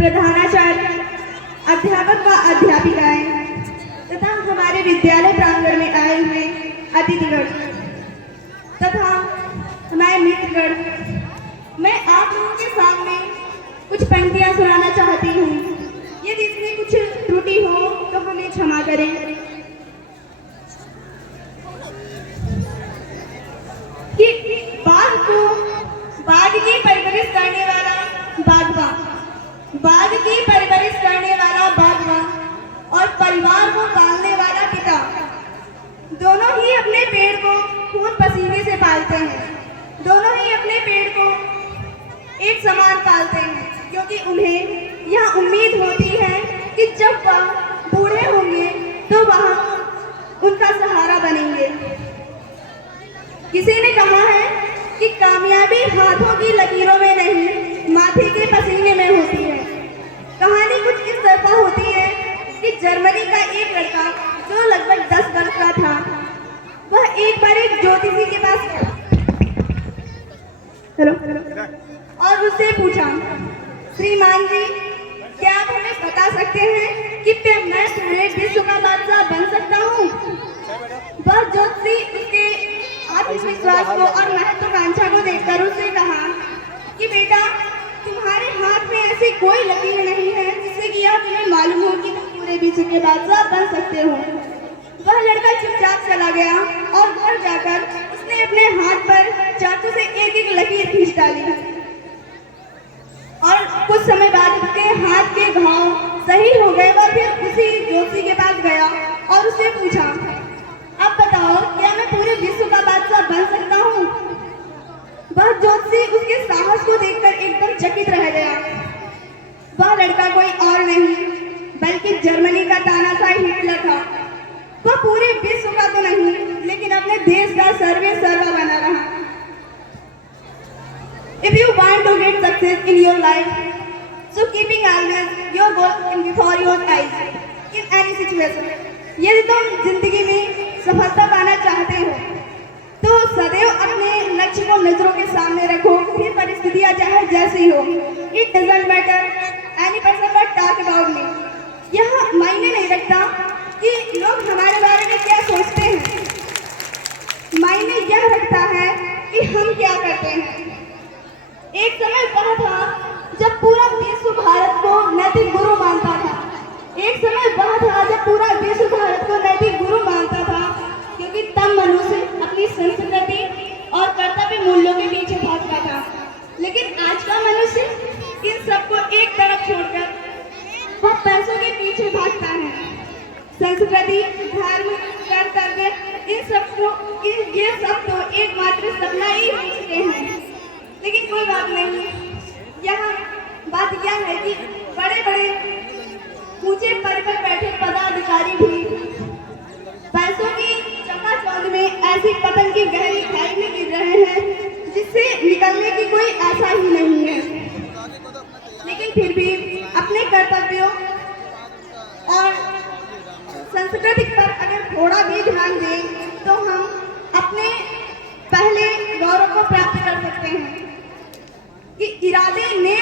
प्रधानाचार्य, अध्यापक व अध्यापिकाएं तथा हमारे विद्यालय प्रांगण में आए हुए अतिथिगण तथा हमारे मित्रगण, मैं आप लोगों के सामने कुछ पंक्तियां सुनाना चाहती हूँ। यदि इसमें कुछ त्रुटि हो तो हमें क्षमा करें। कि बाघ को बाघ की परवरिश करने वाला बागवान, बाघ की परवरिश करने वाला बागवान और परिवार को पालने वाला पिता दोनों ही अपने पेड़ को खून पसीने से पालते हैं। दोनों ही अपने पेड़ को एक समान पालते हैं, क्योंकि उन्हें यह उम्मीद होती है कि जब वह बूढ़े होंगे तो वह उनका सहारा बनेंगे। किसी ने कहा है कि कामयाबी हाथों की लकीरों में नहीं, माथे के पसीने में होती है। कहानी कुछ इस तरह होती है कि जर्मनी का एक लड़का जो लगभग 10 वर्ष का था, वह एक बार एक ज्योतिषी के पास गया और उससे पूछा, श्रीमान जी, क्या आप हमें बता सकते हैं कि मैं पूरे विश्व का बादशाह बन सकता हूँ? वह ज्योतिषी उसके आत्मविश्वास को और महत्वाकांक्षा को देखकर उससे कहा कि बेटा, तुम्हारे हाथ में ऐसी कोई लकीर नहीं है जिससे कि यह तुम्हें मालूम हो कि तुम पूरे विश्व के बादशाह बन सकते हो। वह लड़का चुपचाप चला गया और घर जाकर उसने अपने हाथ पर चाकू से एक एक लकीर खींच डाली और कुछ समय बाद उसके हाथ के घाव सही हो गए। वह फिर उसी ज्योतिषी के पास गया और उससे पूछा, अब बताओ, क्या मैं पूरे विश्व का बादशाह बन सकता हूँ? वह ज्योतिषी उसके साहस को देखकर एकदम चकित रह गया। वह लड़का कोई और नहीं बल्कि जर्मनी का तानाशाह हिटलर था। वह पूरे विश्व का तो नहीं, लेकिन अपने देश का सर्वे सर्वा बना रहा। If you want to get success in your life, so keeping always your goal in before your eyes in any situation. यदि तुम जिंदगी में सफलता पाना चाहते हो तो सदैव अपने लक्ष्य को नजरों के सामने रखो, फिर परिस्थितियां चाहे जैसी हो। It doesn't matter any person but talk about me. यह मायने नहीं रखता कि लोग हमारे बारे में क्या सोचते हैं, मायने यह रखता है कि हम क्या करते हैं। एक समय वह था जब पूरा विश्व भारत को नैतिक गुरु मानता था। एक समय वह था जब पूरा विश्व भारत को नैतिक गुरु मानता था, क्योंकि तब मनुष्य अपनी संस्कृति और कर्तव्य मूल्यों के पीछे भागता था। लेकिन आज का मनुष्य इन सबको एक तरफ छोड़कर वह पैसों के पीछे भागता है। संस्कृति, धर्म, कर्तव्य, इन सबको ये सब तो एकमात्र सपना ही हो चुके हैं। लेकिन कोई बात नहीं, यहाँ बात यह है कि बड़े बड़े ऊंचे पद पर बैठे पदाधिकारी भी पैसों की चकाचौंध में ऐसी पतन की गहरी खाई में गिर रहे हैं जिससे निकलने की कोई आशा ही नहीं है। लेकिन फिर भी अपने कर्तव्यों और संस्कृति पर अगर थोड़ा भी ध्यान दें तो हम अपने पहले गौरव को प्राप्त कर सकते हैं। कि इरादे नेक